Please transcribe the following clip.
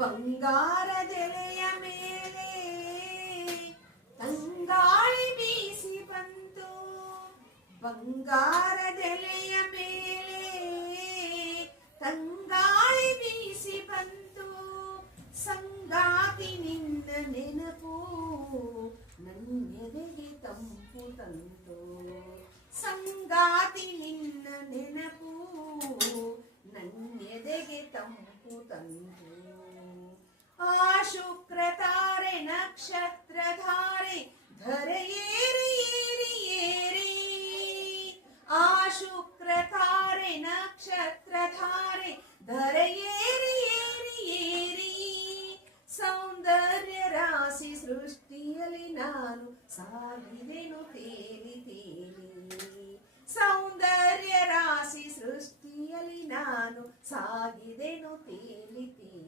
ಬಂಗಾರದೆಲೆಯ ಮೇಲೆ ತಂಗಾಳಿ ಬೀಸಿ ಬಂತು. ಬಂಗಾರದೆಲೆಯ ಮೇಲೆ ತಂಗಾಳಿ ಬೀಸಿ ಬಂತು. ಸಂಗಾತಿ ನಿನ್ನ ನೆನಪು ನನ್ನೆದೆಗೆ ತಂಪು ತಂತು. ಸಂಗಾತಿ ನಿನ್ನ ನೆನಪು ನನ್ನೆದೆಗೆ ತಂಪು ತಂತು. ಆ ಶುಕ್ರ ತಾರೆ ನಕ್ಷತ್ರಧಾರೆ ಧರೆಯೇರಿ ಏರಿ ಏರಿ. ಆ ಶುಕ್ರ ತಾರೆ ನಕ್ಷತ್ರಧಾರೆ ಧರೆಯೇರಿ ಏರಿ ಏರಿ. ಸೌಂದರ್ಯ ರಾಶಿ ಸೃಷ್ಟಿಯಲ್ಲಿ ನಾನು ಸಾಗಿದೆನು ತೇಲಿ ತೇಲಿ. ಸೌಂದರ್ಯ ರಾಶಿ ಸೃಷ್ಟಿಯಲ್ಲಿ ನಾನು ಸಾಗಿದೆನು ತೇಲಿ ತೇಲಿ.